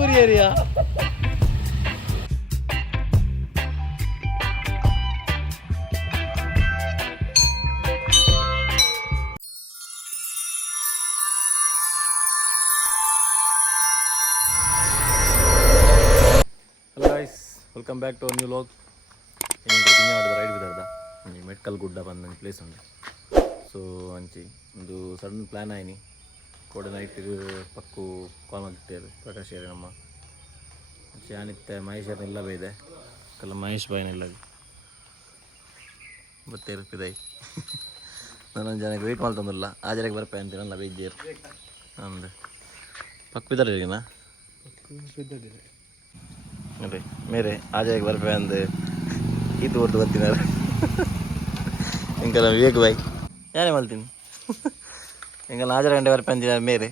ಊರಿ area welcome back to new log ride ಬಿದ್ದಾರ್ದ ಮೆಟ್ಕಲ್ ಗುಡ್ಡ ಬಂದ ಪ್ಲೇಸ್ ಉಂಟು ಸೊ ಅಂಚಿ ಒಂದು ಸಡನ್ ಪ್ಲ್ಯಾನ್ ಆಯ್ನಿ ಕೋಡೆ ನೈಟ್ ಪಕ್ಕು ಕಾಲ್ ಮಾಡ್ತಿದ್ದಾರೆ ಪ್ರಕಾಶ್ ಯಾರು ನಮ್ಮ ಅಂಚೆ ಆನಿತ್ತೆ ಮಹೇಶ್ ಇಲ್ಲ ಬೈದೆ ಕಲ್ಲ ಮಹೇಶ್ ಬಾಯ್ನಿಲ್ಲ ಬತ್ತೆ ಇರ್ತಿದ್ದಾಯಿ ನಾನೊಂದು ಜನಕ್ಕೆ ವೆಯ್ಟ್ ಮಾಡ್ತಂದಿಲ್ಲ ಆ ಜನಕ್ಕೆ ಬರ್ಪೆ ಅಂತೀನಲ್ಲ ಬೈದ್ಯರು ನಮ್ದು ಪಕ್ಕ ಬಿದ್ದಾರೆ ಈಗಿನ ಅದೇ ಮೇರೆ ಆಜಾಗ ಬರ್ಪೆ ಅಂದು ಇದು ಹೊರಟು ಬರ್ತೀನಿ ಇಂಕಲ್ಲ ವಿವೇಕ್ ಬಾಯ್ ಯಾರೇ ಮಾಡ್ತೀನಿ ಇಂಕಲ್ಲ 6 ಗಂಟೆ ಬರ್ಪೆ ಅಂತಿದ್ದಾರೆ ಮೇರೆ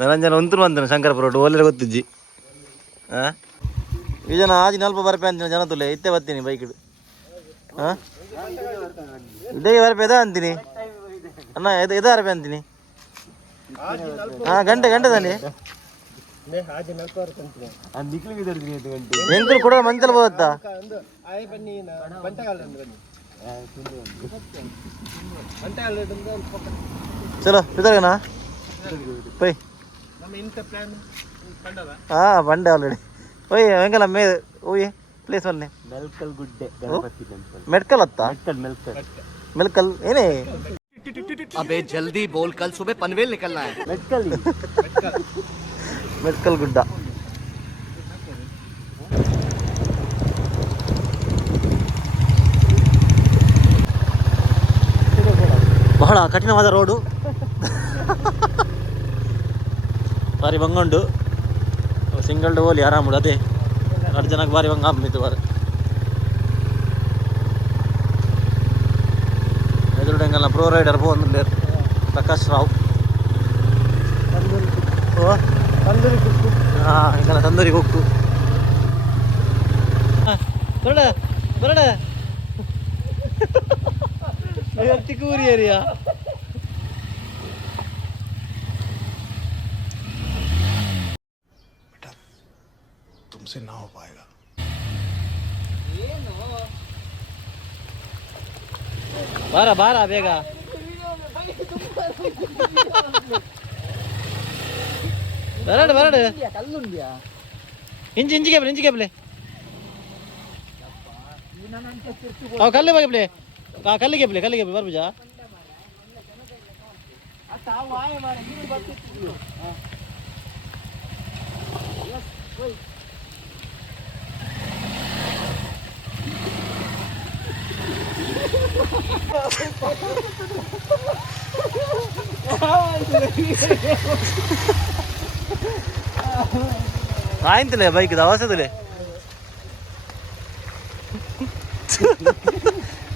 ನಾನು ಜನ ಒಂತೂ ಬಂತೇನೆ ಶಂಕರಪುರ ಒಟ್ಟು ಒಳ್ಳೆ ಗೊತ್ತಿಜ್ಜಿ ಹಾಂ ಈ ಜನ ಆಜಿ ನಲ್ಪ ಬರ್ಪೆ ಅಂತೀನಿ ಜನ ತುಲೆ ಇತ್ತೆ ಬರ್ತೀನಿ ಬೈಕಿಡು ಹಾಂ ಇದೇ ಬರ್ಪೆ ಇದ ಅಂತೀನಿ ಅಣ್ಣ ಇದ ಬರ್ಪೆ ಅಂತೀನಿ ಹಾಂ ಗಂಟೆ ತಾನೆ ಎಂಕಲ್ ಕೂಡ ಮಂಚಲ್ ಹೋಗುತ್ತಾ ಚಲೋ ಇದಾಗನಾ ಪೈ ಹಾಂ ಬಂಡೆ ಆಲ್ರೆಡಿ ಓಯ್ ಹೆಂಗಲ್ಲ ಮೇ ಓಯ್ ಪ್ಲೇಸ್ ಒನ್ನೆ ಮೆಲ್ಕಲ್ ಗುಡ್ಡೆ ಮೆಡ್ಕಲ್ ಅತ್ತ ಮೆಲ್ಕಲ್ ಏನೇ अबे जल्दी बोल कल सुबह पनवेल निकलना है ಮೆಡ್ಕಲ್ ಗುಡ್ಡ ಬಹಳ ಕಠಿಣವಾದ ರೋಡು ಬಾರಿ ಬಂಗೊಂಡು ಸಿಂಗಲ್ ಹೋಲಿ ಆರಾಮುಡು ಅದೇ 2 ಜನಕ್ಕೆ ಬಾರಿ ಬಂಗ ಆಮಿತ್ತು ಬಾರಿ ಎದುರುಡೆಂಗಲ್ಲ ಪ್ರೋ ರೈಡರ್ ಬಂದು ಪ್ರಕಾಶ್ ರಾವ್ ತಂದೂರಿ ಕುಕ್ಕು ಹಾಂ ಹಿಂಗಲ್ಲ ತಂದೂರಿ ಕುಕ್ಕು ಬರಡ ಬರಡ ಊರಿ ಏರಿಯಾ तुमसे ना हो पाएगा ಬಾರ ಬೇಗ ಬರಡು ಇಂಚಿ ಕೇಬಲೆ ಕಲ್ಲು ಕೇಬಲೆ ಕಲ್ಲು ಕೇಬಲೆ ಬರ್ಬುಜಾ ಆಯ್ತಲೇ ಬೈಕ್ ಅವಸದಲೇ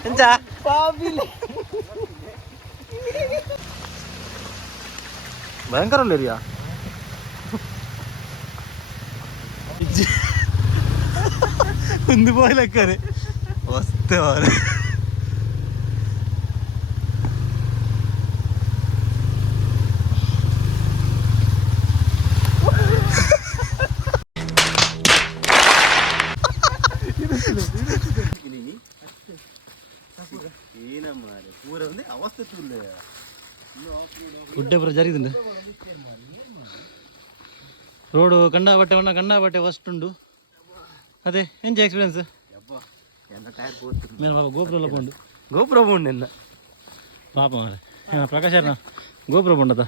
ಎಂಚ ಭಯಂಕರ ಏರಿಯಾ ಒಂದು ಬಾಯ್ ಲೆಕ್ಕನೆ ವಸ್ತೆ ಮಾರೆ ಗುಡ್ಡೆ ಪುರ ಜರಿಗಿದೆ ರೋಡು ಕಂಡಾಬಟ್ಟೆ ಫಸ್ಟ್ ಉಂಡು ಅದೇ ಎಂಚ ಎಕ್ಸ್ಪೀರಿಯನ್ಸ್ ಮೇಲೆ ಪಾಪ ಗೋಪುರ ಪೋಂಡು ಪಾಪ ಮಾರೆ ಪ್ರಕಾಶ್ ಯಾರ ಗೋಪುರ ಪೋಂಡದ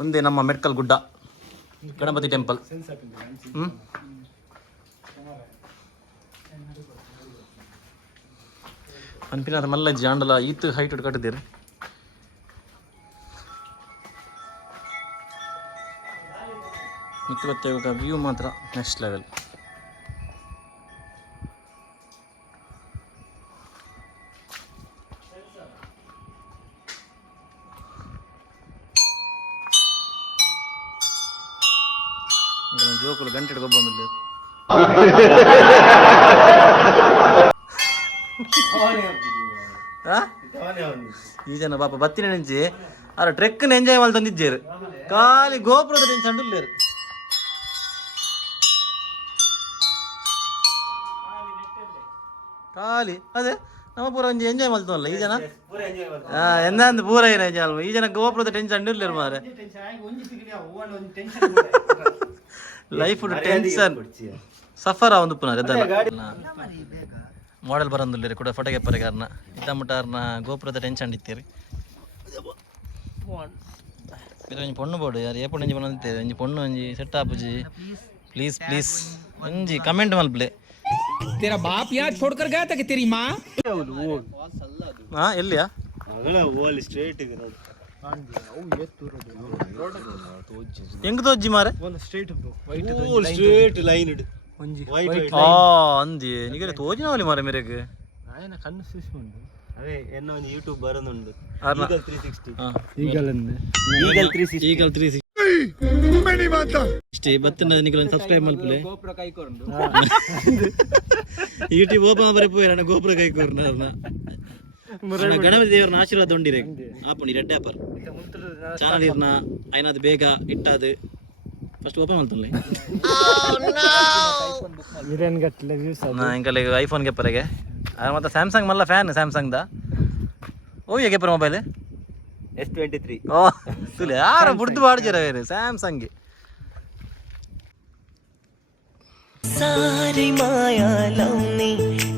ಮುಂದೆ ನಮ್ಮ ಮೆಟ್ಕಲ್ ಗುಡ್ಡ ಗಣಪತಿ ಟೆಂಪಲ್ ಅನ್ಪಿನ ಮಲ್ಲ ಜಾಂಡಲ ಈತ್ ಹೈಟ್ ಕಟ್ಟಿದ್ದೀರಿ ಮಿತ್ತು ಬತ್ತೆ ಇವಾಗ ವ್ಯೂ ಮಾತ್ರ ನೆಕ್ಸ್ಟ್ ಲೆವೆಲ್ ಜೋಕುಲು ಗಂಟೆ ಹಿಡ್ಕೊಂಡು ಬಂದಿಲ್ಲ ಈ ಜನ ಪಾಪ ಬತ್ತಿನ ನೆಂಚಿ ಅರ ಟ್ರೆಕ್ನ ಎಂಜಾಯ್ ಮಾಡಿ ತಂದಿದ್ದೇರು ಖಾಲಿ ಗೋಪುರದ ನೆಂಚಂಡುಲ್ಲೇರು ಖಾಲಿ ಅದೇ ನಮ್ಮ ಪೂರ ಒಂಜಿ ಎಂಜಾಯ್ ಮಾಡ್ತವಲ್ಲ ಈ ಜನ ಎಂದ ಪೂರ ಏನು ಎಂಜಾಯ್ ಅಲ್ವ ಈ ಜನ ಗೋಪುರದ ಟೆನ್ಷನ್ ಇರ್ಲಿಲ್ಲ ಮಾರೆ ಲೈಫ್ ಟೆನ್ಷನ್ ಸಫರ್ ಒಂದು ಪುನಃ ಮಾಡೆಲ್ ಬರಂದಿಲ್ಲ ಕೂಡ ಫೋಟೋಗೆ ಪರಗಾರನ ಇದ್ದ ಮುಟ್ಟಾರ್ನ ಗೋಪುರದ ಟೆನ್ಷನ್ ಇತ್ತೀರಿ ಒಂಜಿ ಪೊಣ್ಣು ಬೋಡು ಯಾರು ಏ ಪೊಣ್ಣು ಬಂದಂತೇವೆ ಒಂಜಿ ಪೊಣ್ಣು ಒಂಜಿ ಸೆಟ್ ಆಪುಜಿ ಪ್ಲೀಸ್ ಪ್ಲೀಸ್ ಒಂಜಿ ಕಮೆಂಟ್ ಮಲ್ಪ್ಲೆ तेरा बाप यहाँ छोड़कर गया था कि तेरी माँ ಹಾಂ ಎಲ್ಲಿಯಾ ಹೆಂಗ್ ತೋಜ್ಜಿ ಮಾರೆ ಅಂದಿ ನಿಗರೆ ತೋಜಿನವಲ್ಲಿ ಮಾರೆ ಮೇರೆಗೆ ಯೂಟ್ಯೂಬ್ ಬರೋದುಂಡು ಈಗಲ್ 360 ಇಷ್ಟೇ ಬತ್ತಿನ ನಿಗಲ ಸಬ್ಸ್ಕ್ರೈಬ್ ಮಲ್ಪಲೆ ಯೂಟ್ಯೂಬ್ ಓಪನ್ ಬರೀ ಪೋಯ್ರ ಗೋಪುರ ಕೈಕೋರ್ನ ಗಣಪತಿ ದೇವರನ್ನ ಆಶೀರ್ವಾದ ಉಂಡಿರೆ ಆಪುಂಡಿ ರೆಡ್ ಆಪರ್ ಚಾನಲ್ ಇರ್ನ ಐನಾದ್ ಬೇಗ ಇಟ್ಟಾದ ಫಸ್ಟ್ ಓಪನ್ ಮಾಡ್ತಲ್ಲ ನಾ ಇಂಕಲ್ ಐಫೋನ್ ಗೆಪ್ಪರೆಗೆ ಮತ್ತೆ ಸ್ಯಾಮ್ಸಂಗ್ ಮಲ್ಲ ಫ್ಯಾನ್ ಸ್ಯಾಮ್ಸಂಗ್ದ ಓ ಗೆಪ್ಪರ ಮೊಬೈಲ್ S23 ಓ ತುಲೆ ಯಾರು ಬುಡ್ದು ಬಾಡ್ಜರ ಬೇರೆ ಸ್ಯಾಮ್ಸಂಗ್ಗೆ सारी माया लौनी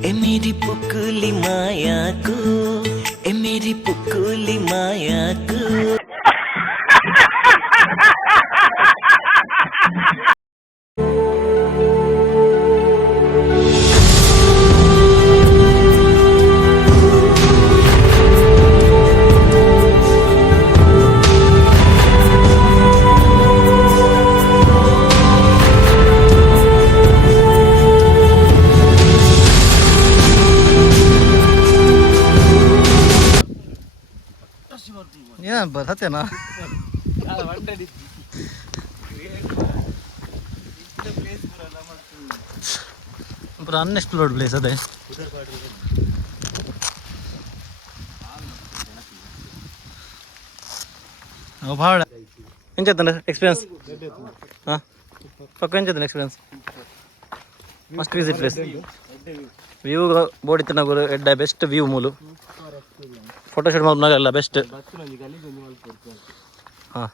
ए मेरी पुकुली माया को ए मेरी पुकुली माया को ಏನ್ ಸತ್ಯನಾ ಪೂರ ಅನ್ಎಕ್ಸ್ಪ್ಲೋರ್ಡ್ ಪ್ಲೇಸ್ ಅದೇ ಭಾಳ ಎಂಚತ್ತಂಡ ಎಕ್ಸ್ಪೀರಿಯನ್ಸ್ ಹಾಂ ಪಕ್ಕ ಎಂಚತ್ತಂಡ experience must visit place view ಬೋಡಿತನಗರು ಎಡ್ಡ ಬೆಸ್ಟ್ ವ್ಯೂ ಮೂಲು ಫೋಟೋಶೂಟ್ ಮಾಡ್ನಾಗೆಲ್ಲ ಬೆಸ್ಟ್ ಹಾಂ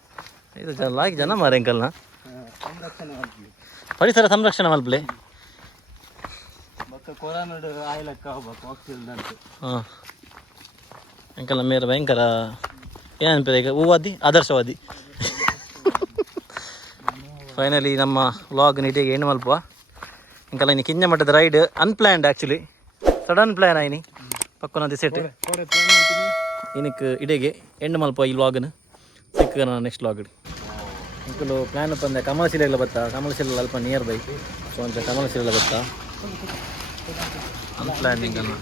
ಇದು ಲಾಯ್ಕ್ ಜನ ಮಾರ ಎಂಕಲ್ನ ಪರಿಸರ ಸಂರಕ್ಷಣೆ ಮಲ್ಪಲೆ ಹಾಂ ಎಂಕಲ್ನ ಮೇರೆ ಭಯಂಕರ ಏನನ್ಪಿದೆ ಈಗ ಹೂವಾದಿ ಆದರ್ಶವಾದಿ ಫೈನಲಿ ನಮ್ಮ ವ್ಲಾಗ್ ನೀಟಿಗೆ ಏನು ಮಲ್ಪುವ ಇಂಕಲ್ಲ ಇನ್ನು ಕಿಂಜ ಮಟ್ಟದ ride unplanned actually sudden plan ಆಯ್ನಿ ಪಕ್ಕನ ದಿಸೆಟ್ ಏನಕ್ಕೆ ಇಡೆಗೆ ಎಂಡ್ ಮಲ್ಪ ಈ ವ್ಲಾಗನ್ನು ಸಿಕ್ಕ ನಾನು ನೆಕ್ಸ್ಟ್ ವ್ಲಾಗ್ ಇಂಕಲು ಪ್ಲ್ಯಾನ್ ಬಂದೆ ಕಮಲಶಿಲೆಲ್ಲ ಬತ್ತಾ ಕಮಲಶಿಲೆ ಅಲ್ಪ ನಿಯರ್ ಬೈ ಸೊ ಅಂತ ಕಮಲಶಿಲೆಲ್ಲ ಬತ್ತಾ ಅನ್ಪ್ಲ್ಯಾನಿಂಗ್ ಅನ್ನು